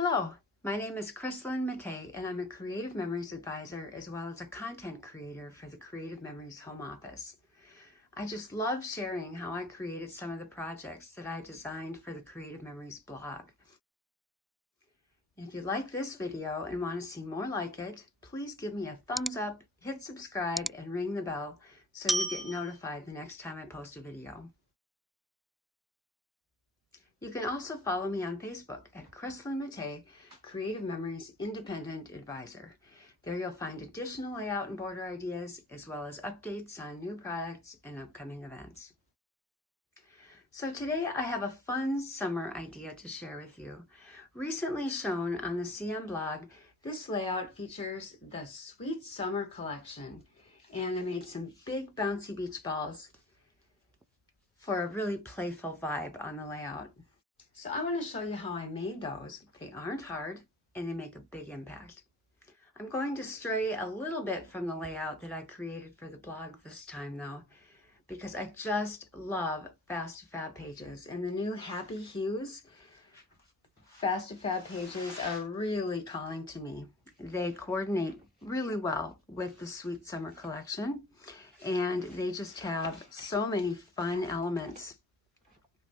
Hello, my name is Krislyn Mattei, and I'm a Creative Memories Advisor as well as a content creator for the Creative Memories Home Office. I just love sharing how I created some of the projects that I designed for the Creative Memories blog. And if you like this video and want to see more like it, please give me a thumbs up, hit subscribe, and ring the bell so you get notified the next time I post a video. You can also follow me on Facebook at Krislyn Mattei, Creative Memories Independent Advisor. There you'll find additional layout and border ideas, as well as updates on new products and upcoming events. So today I have a fun summer idea to share with you. Recently shown on the CM blog, this layout features the Sweet Summer collection, and I made some big bouncy beach balls for a really playful vibe on the layout. So I want to show you how I made those. They aren't hard and they make a big impact. I'm going to stray a little bit from the layout that I created for the blog this time though, because I just love Fast to Fab pages, and the new Happy Hues Fast to Fab pages are really calling to me. They coordinate really well with the Sweet Summer collection, and they just have so many fun elements.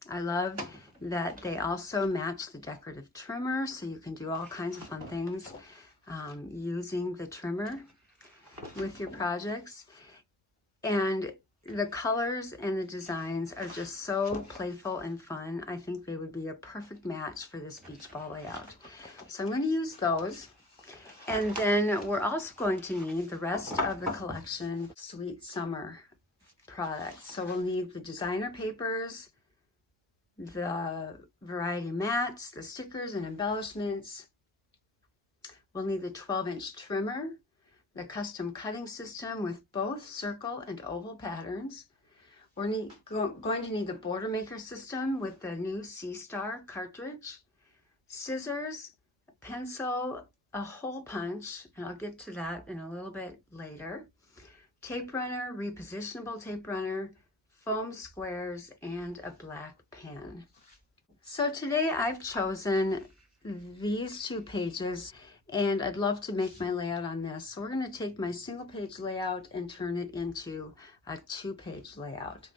I love that they also match the decorative trimmer, so you can do all kinds of fun things using the trimmer with your projects. And the colors and the designs are just so playful and fun. I think they would be a perfect match for this beach ball layout. So I'm going to use those. And then we're also going to need the rest of the collection Sweet Summer products. So we'll need the designer papers, the variety mats, the stickers and embellishments. We'll need the 12-inch trimmer, the custom cutting system with both circle and oval patterns. We're going to need the border maker system with the new Sea Star cartridge, scissors, a pencil, a hole punch, and I'll get to that in a little bit later, tape runner, repositionable tape runner, foam squares, and a black pen. So today I've chosen these two pages, and I'd love to make my layout on this. So we're going to take my single page layout and turn it into a 2-page layout.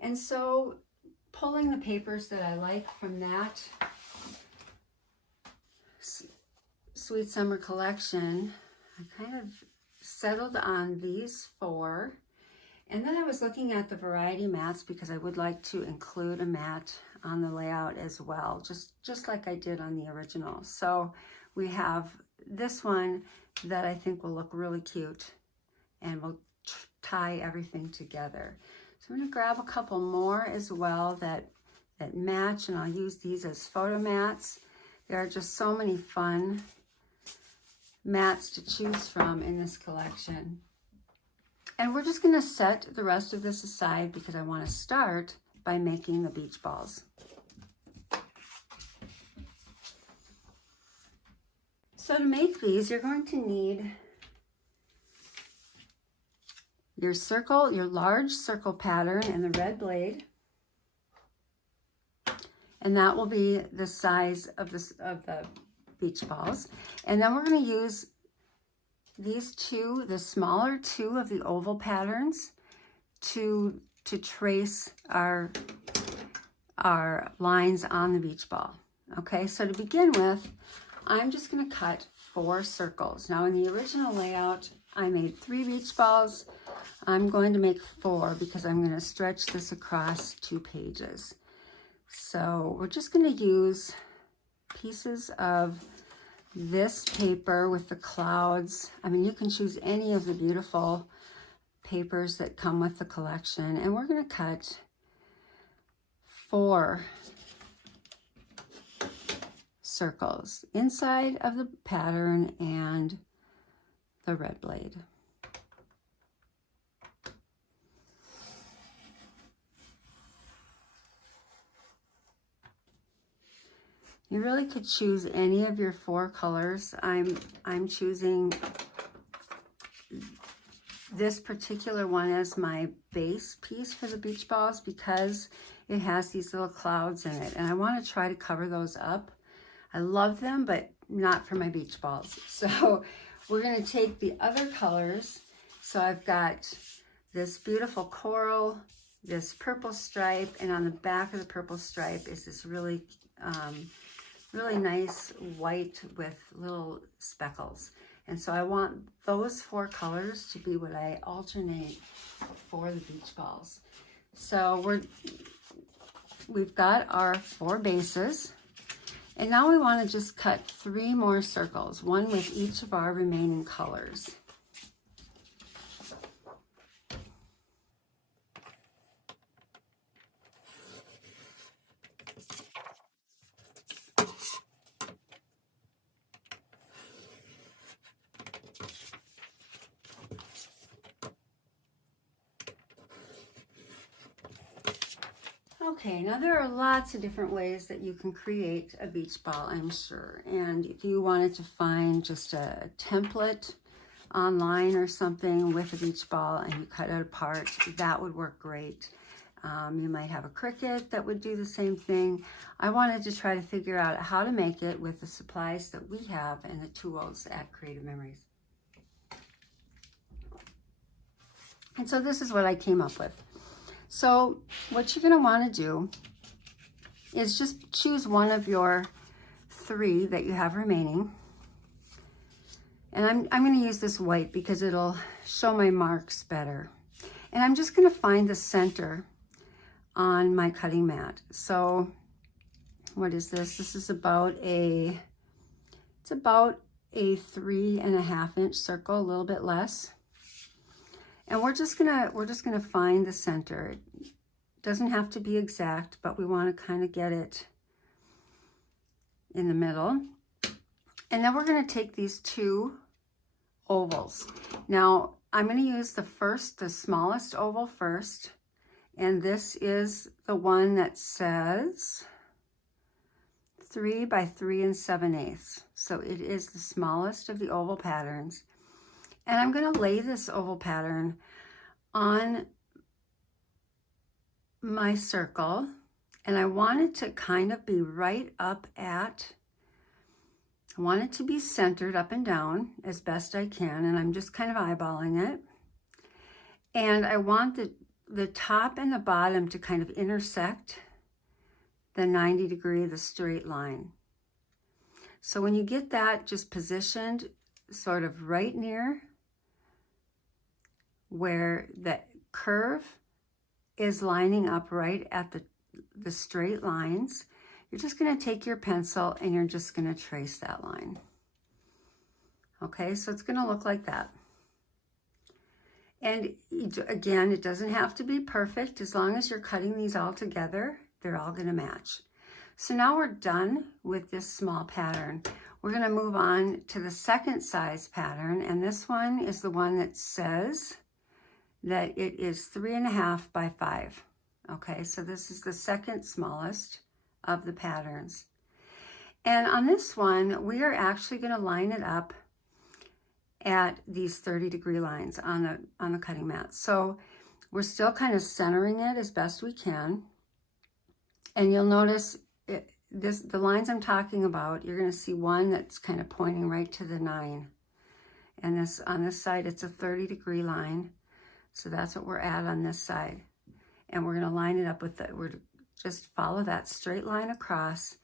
And so pulling the papers that I like from that Sweet Summer collection, I kind of settled on these 4. And then I was looking at the variety mats because I would like to include a mat on the layout as well, just like I did on the original. So we have this one that I think will look really cute, and we'll tie everything together. So I'm going to grab a couple more as well that match, and I'll use these as photo mats. There are just so many fun mats to choose from in this collection. And we're just going to set the rest of this aside because I want to start by making the beach balls. So to make these, you're going to need your circle, your large circle pattern and the red blade. And that will be the size of the beach balls. And then we're going to use these two, the smaller 2 of the oval patterns, to trace our lines on the beach ball. Okay, so to begin with, I'm just going to cut 4 circles. Now in the original layout, I made 3 beach balls. I'm going to make 4 because I'm going to stretch this across 2 pages. So we're just going to use pieces of this paper with the clouds. I mean, you can choose any of the beautiful papers that come with the collection, and we're going to cut 4 circles inside of the pattern and the red blade. You really could choose any of your 4 colors. I'm choosing this particular one as my base piece for the beach balls because it has these little clouds in it, and I want to try to cover those up. I love them, but not for my beach balls. So we're going to take the other colors. So I've got this beautiful coral, this purple stripe, and on the back of the purple stripe is this really, really nice white with little speckles. And so I want those 4 colors to be what I alternate for the beach balls. So we've got our 4 bases. And now we want to just cut 3 more circles, one with each of our remaining colors. Okay, now there are lots of different ways that you can create a beach ball, I'm sure. And if you wanted to find just a template online or something with a beach ball and you cut it apart, that would work great. You might have a Cricut that would do the same thing. I wanted to try to figure out how to make it with the supplies that we have and the tools at Creative Memories. And so this is what I came up with. So what you're going to want to do is just choose one of your 3 that you have remaining. And I'm going to use this white because it'll show my marks better. And I'm just going to find the center on my cutting mat. So what is this? This is about it's about a 3.5 inch circle, a little bit less. And we're just gonna find the center. It doesn't have to be exact, but we want to kind of get it in the middle. And then we're going to take these 2 ovals. Now I'm going to use the smallest oval first, and this is the one that says 3 by 3 7/8. So it is the smallest of the oval patterns. And I'm going to lay this oval pattern on my circle, and I want it to kind of be right up at, I want it to be centered up and down as best I can, and I'm just kind of eyeballing it. And I want the top and the bottom to kind of intersect the 90 degree, the straight line. So when you get that just positioned sort of right near where the curve is lining up right at the straight lines, you're just going to take your pencil and you're just going to trace that line. Okay, so it's going to look like that. And again, it doesn't have to be perfect. As long as you're cutting these all together, they're all going to match. So now we're done with this small pattern. We're going to move on to the second size pattern, and this one is the one that says that it is 3.5 by 5. Okay, so this is the second smallest of the patterns. And on this one, we are actually going to line it up at these 30 degree lines on the cutting mat. So we're still kind of centering it as best we can. And you'll notice the lines I'm talking about, you're going to see one that's kind of pointing right to the 9. And on this side, it's a 30 degree line. So that's what we're at on this side. And we're going to line it up with we're just follow that straight line across.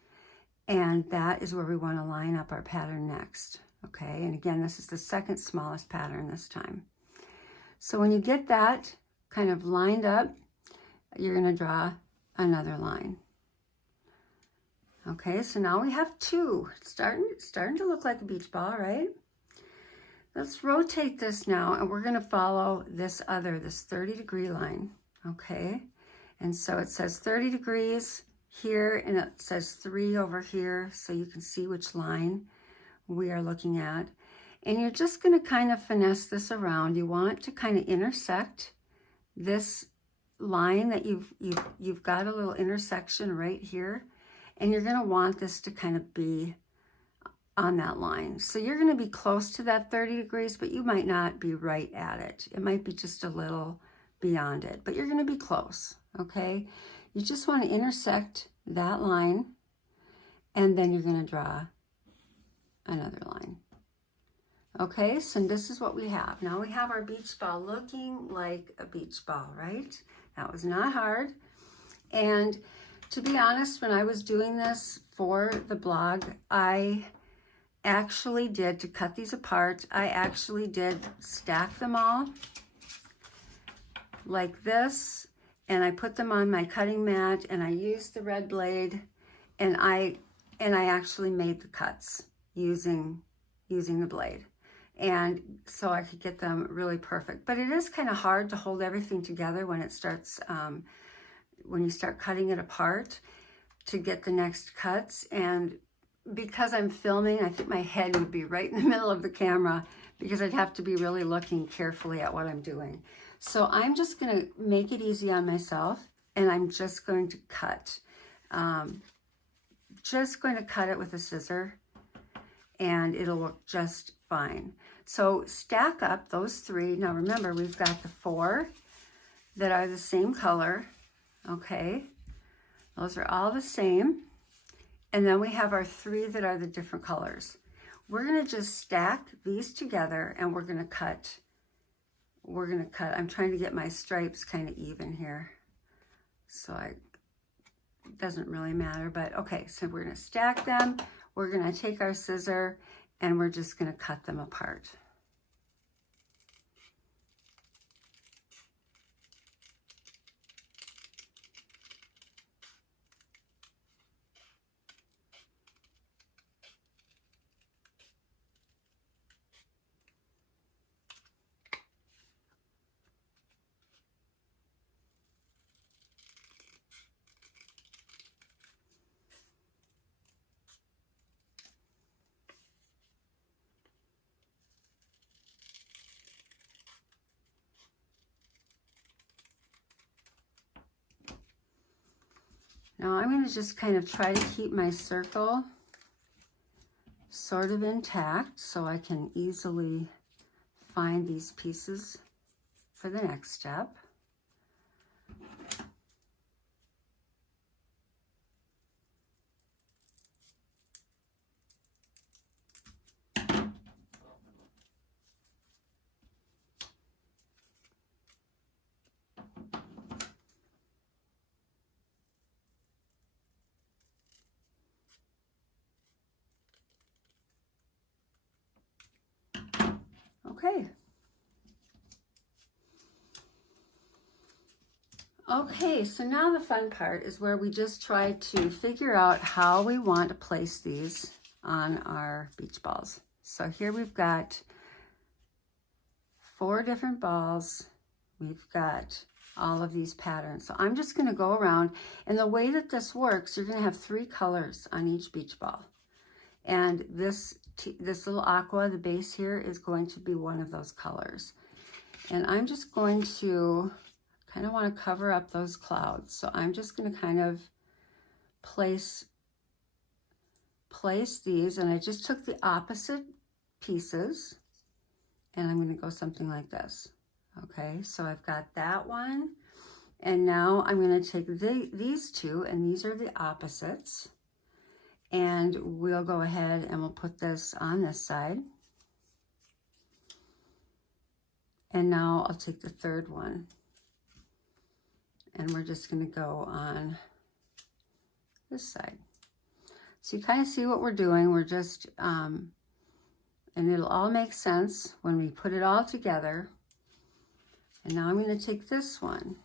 And that is where we want to line up our pattern next. Okay, and again, this is the second smallest pattern this time. So when you get that kind of lined up, you're going to draw another line. Okay, so now we have 2. It's starting to look like a beach ball, right? Let's rotate this now, and we're going to follow this 30 degree line. Okay, and so it says 30 degrees here, and it says 3 over here, so you can see which line we are looking at. And you're just going to kind of finesse this around. You want it to kind of intersect this line that you've got a little intersection right here, and you're going to want this to kind of be on that line. So you're going to be close to that 30 degrees, but you might not be right at it. It might be just a little beyond it, but you're going to be close. Okay, you just want to intersect that line, and then you're going to draw another line. Okay, so this is what we have. Now we have our beach ball looking like a beach ball, right? That was not hard. And to be honest, when I was doing this for the blog, I actually did, to cut these apart, I actually did stack them all like this, and I put them on my cutting mat, and I used the red blade, and I actually made the cuts using the blade. And so I could get them really perfect. But it is kind of hard to hold everything together when it starts, when you start cutting it apart to get the next cuts. And because I'm filming, I think my head would be right in the middle of the camera because I'd have to be really looking carefully at what I'm doing. So I'm just going to make it easy on myself, and I'm just going to cut. Just going to cut it with a scissor, and it'll look just fine. So stack up those three. Now remember, we've got the 4 that are the same color, okay? Those are all the same. And then we have our 3 that are the different colors. We're gonna just stack these together, and we're gonna cut. I'm trying to get my stripes kind of even here. So it doesn't really matter, but okay, so we're gonna stack them. We're gonna take our scissor, and we're just gonna cut them apart. Now I'm going to just kind of try to keep my circle sort of intact so I can easily find these pieces for the next step. Okay. Okay, so now the fun part is where we just try to figure out how we want to place these on our beach balls. So here we've got 4 different balls. We've got all of these patterns. So I'm just going to go around, and the way that this works, you're going to have 3 colors on each beach ball. And this little aqua, the base here, is going to be one of those colors. And I'm just going to kind of want to cover up those clouds. So I'm just going to kind of place these, and I just took the opposite pieces, and I'm going to go something like this. Okay, so I've got that one, and now I'm going to take these 2, and these are the opposites. And we'll go ahead and we'll put this on this side. And now I'll take the 3rd one, and we're just going to go on this side. So you kind of see what we're doing. We're just, and it'll all make sense when we put it all together. And now I'm going to take this one,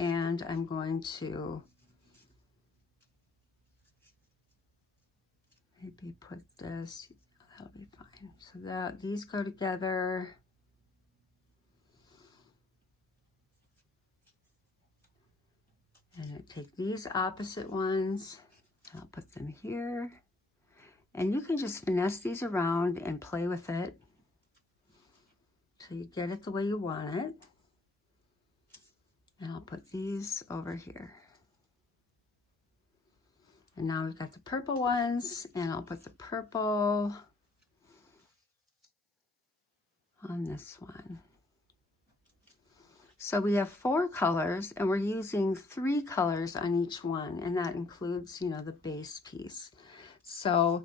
and I'm going to maybe put this, that'll be fine. So that these go together. And I take these opposite ones, and I'll put them here. And you can just finesse these around and play with it till you get it the way you want it. And I'll put these over here. And now we've got the purple ones, and I'll put the purple on this one. So we have 4 colors, and we're using 3 colors on each one, and that includes, you know, the base piece. So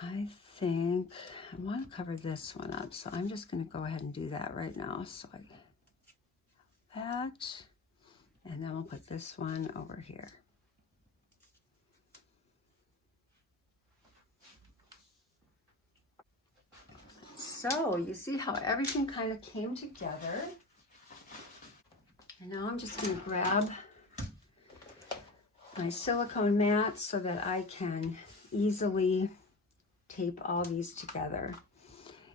I think I want to cover this one up. So I'm just going to go ahead and do that right now. So I that, and then we'll put this one over here. So you see how everything kind of came together. And now I'm just going to grab my silicone mat so that I can easily tape all these together.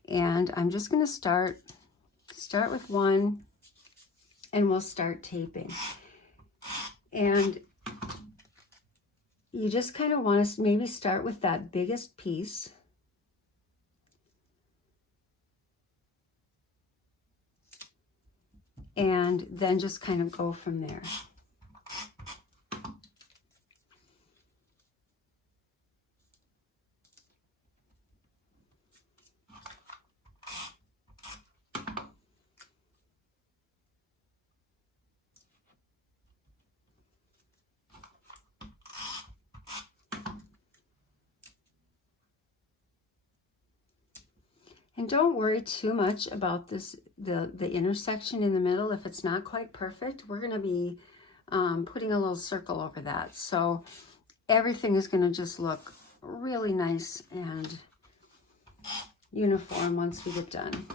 And I'm just going to start with one, and we'll start taping. And you just kind of want to maybe start with that biggest piece. And then just kind of go from there. And don't worry too much about this, the intersection in the middle. If it's not quite perfect, we're going to be putting a little circle over that. So everything is going to just look really nice and uniform once we get done.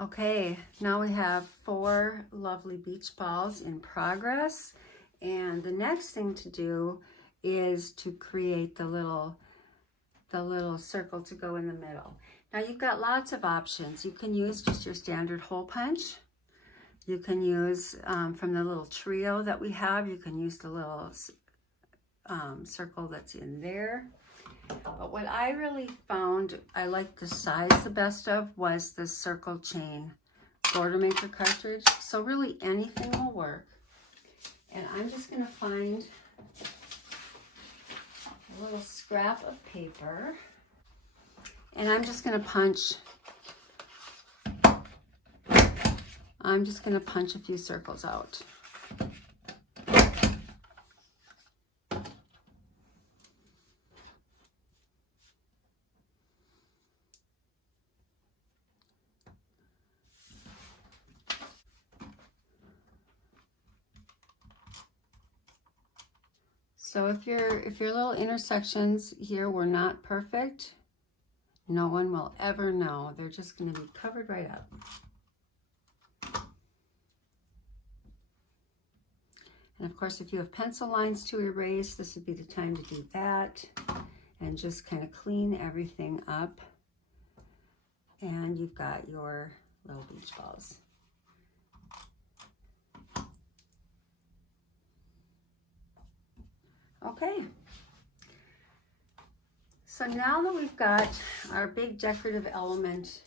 Okay, now we have 4 lovely beach balls in progress. And the next thing to do is to create the little circle to go in the middle. Now you've got lots of options. You can use just your standard hole punch. You can use from the little trio that we have, you can use the little circle that's in there. But what I really found I liked the size the best of was the circle chain border maker cartridge. So really anything will work. And I'm just going to find a little scrap of paper, and I'm just going to punch a few circles out. So if your little intersections here were not perfect, no one will ever know. They're just going to be covered right up. And of course, if you have pencil lines to erase, this would be the time to do that and just kind of clean everything up. And you've got your little beach balls. Okay. So now that we've got our big decorative element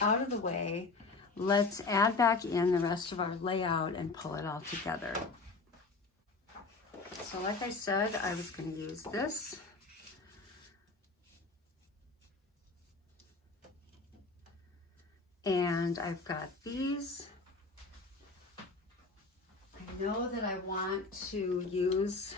out of the way, let's add back in the rest of our layout and pull it all together. So like I said, I was going to use this. And I've got these. I know that I want to use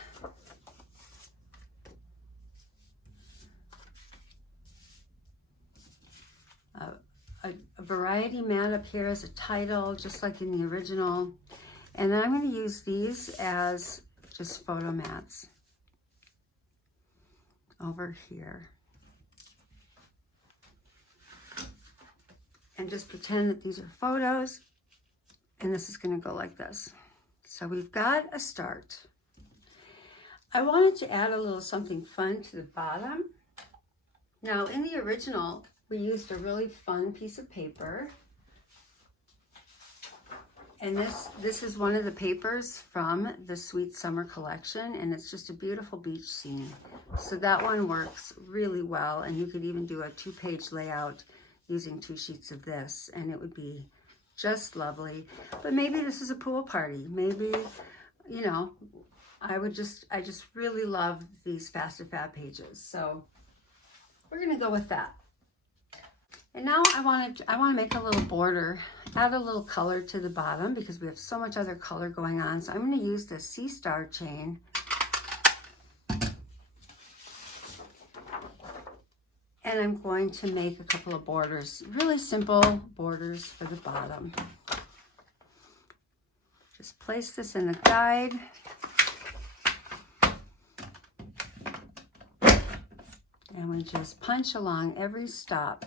a variety mat up here as a title, just like in the original. And then I'm going to use these as just photo mats over here. And just pretend that these are photos, and this is going to go like this. So we've got a start. I wanted to add a little something fun to the bottom. Now in the original, we used a really fun piece of paper. And this is one of the papers from the Sweet Summer collection, and it's just a beautiful beach scene. So that one works really well, and you could even do a 2-page layout using 2 sheets of this, and it would be just lovely. But maybe this is a pool party. Maybe, you know, I just really love these Fast and Fab pages. So we're gonna go with that. And now I want to make a little border, add a little color to the bottom because we have so much other color going on. So I'm going to use the Sea Star chain. And I'm going to make a couple of borders, really simple borders for the bottom. Just place this in the guide. And we just punch along every stop.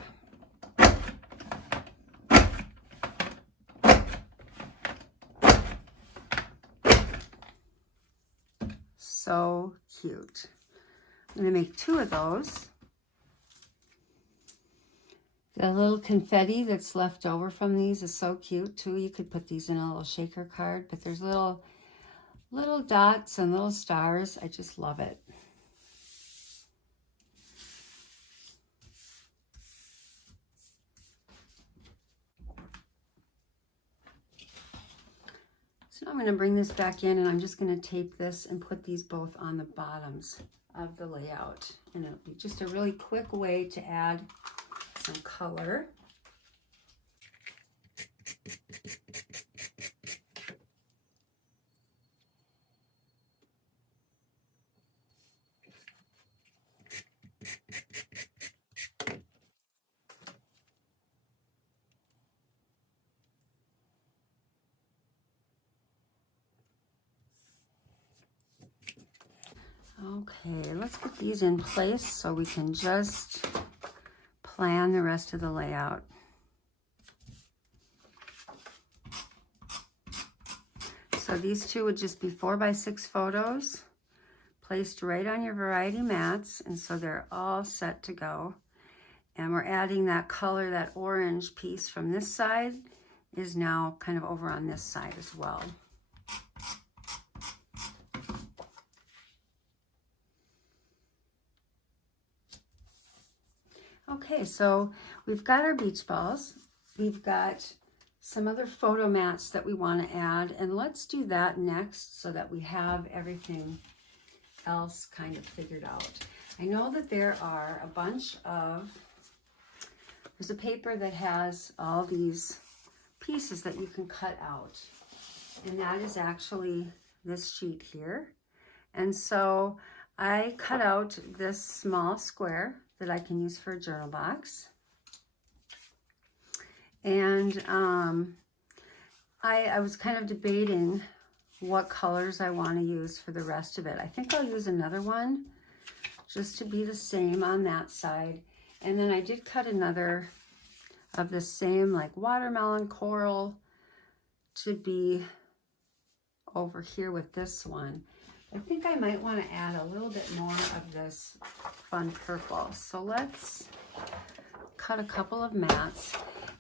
So cute. I'm going to make 2 of those. The little confetti that's left over from these is so cute too. You could put these in a little shaker card, but there's little dots and little stars. I just love it. So I'm going to bring this back in, and I'm just going to tape this and put these both on the bottoms of the layout. And it'll be just a really quick way to add some color. Okay, let's get these in place so we can just plan the rest of the layout. So these 2 would just be 4x6 photos placed right on your variety mats, and so they're all set to go. And we're adding that color, that orange piece from this side is now kind of over on this side as well. Okay, so we've got our beach balls. We've got some other photo mats that we want to add, and let's do that next so that we have everything else kind of figured out. I know that there are a bunch of, there's a paper that has all these pieces that you can cut out, and that is actually this sheet here. And so I cut out this small square that I can use for a journal box. And I was kind of debating what colors I want to use for the rest of it. I think I'll use another one just to be the same on that side. And then I did cut another of the same like watermelon coral to be over here with this one. I think I might want to add a little bit more of this fun purple. So let's cut a couple of mats.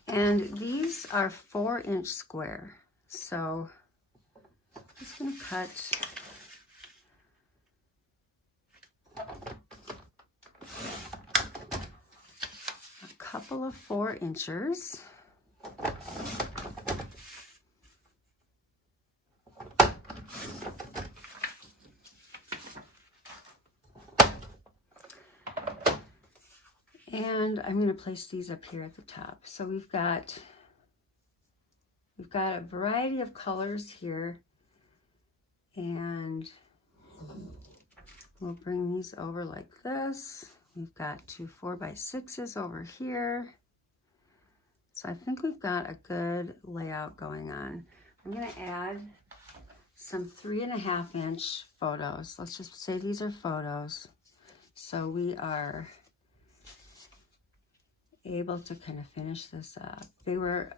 And these are 4-inch square. So I'm just going to cut a couple of 4 inchers. And I'm going to place these up here at the top. So we've got a variety of colors here, and we'll bring these over like this. We've got 2 4x6s over here. So I think we've got a good layout going on. I'm going to add some 3.5-inch photos. Let's just say these are photos. So we are able to kind of finish this up. They were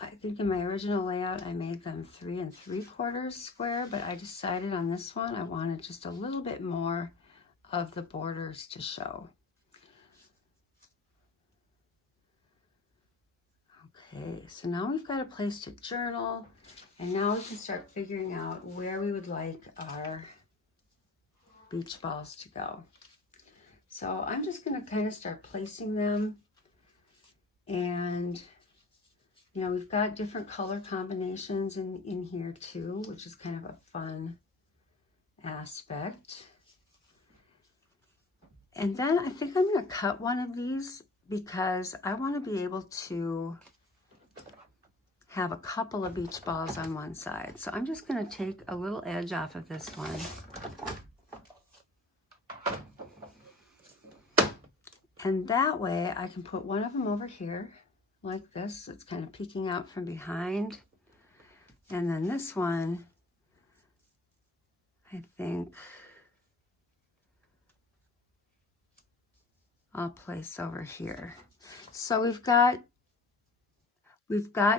I think in my original layout, I made them 3 3/4 square, but I decided on this one, I wanted just a little bit more of the borders to show. Okay, so now we've got a place to journal, and now we can start figuring out where we would like our beach balls to go. So I'm just going to kind of start placing them, and you know, we've got different color combinations in here too, which is kind of a fun aspect. And then I think I'm going to cut one of these because I want to be able to have a couple of beach balls on one side. So I'm just going to take a little edge off of this one. And that way I can put one of them over here like this. It's kind of peeking out from behind. And then this one, I think I'll place over here. So we've got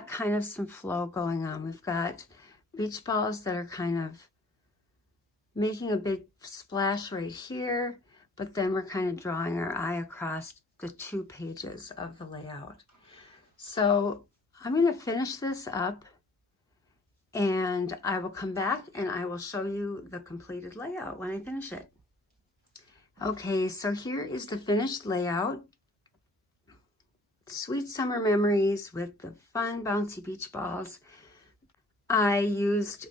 kind of some flow going on. We've got beach balls that are kind of making a big splash right here, but then we're kind of drawing our eye across the 2 pages of the layout. So I'm going to finish this up, and I will come back and I will show you the completed layout when I finish it. Okay, so here is the finished layout. Sweet summer memories with the fun bouncy beach balls. I used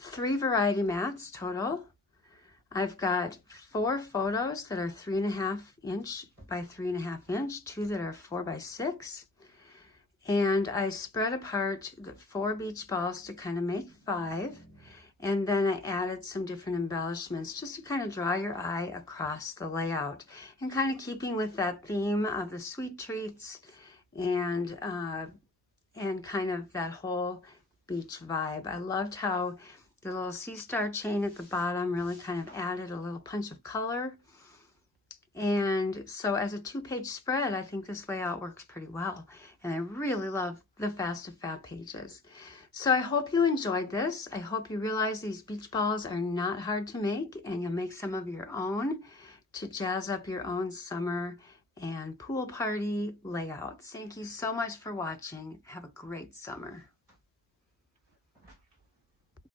3 variety mats total. I've got 4 photos that are 3.5 inch by 3.5 inch, 2 that are 4 by 6. And I spread apart the 4 beach balls to kind of make 5. And then I added some different embellishments just to kind of draw your eye across the layout, and kind of keeping with that theme of the sweet treats and kind of that whole beach vibe. I loved how the little sea star chain at the bottom really kind of added a little punch of color. And so as a 2-page spread, I think this layout works pretty well. And I really love the Fast and Fab pages. So I hope you enjoyed this. I hope you realize these beach balls are not hard to make, and you'll make some of your own to jazz up your own summer and pool party layouts. Thank you so much for watching. Have a great summer.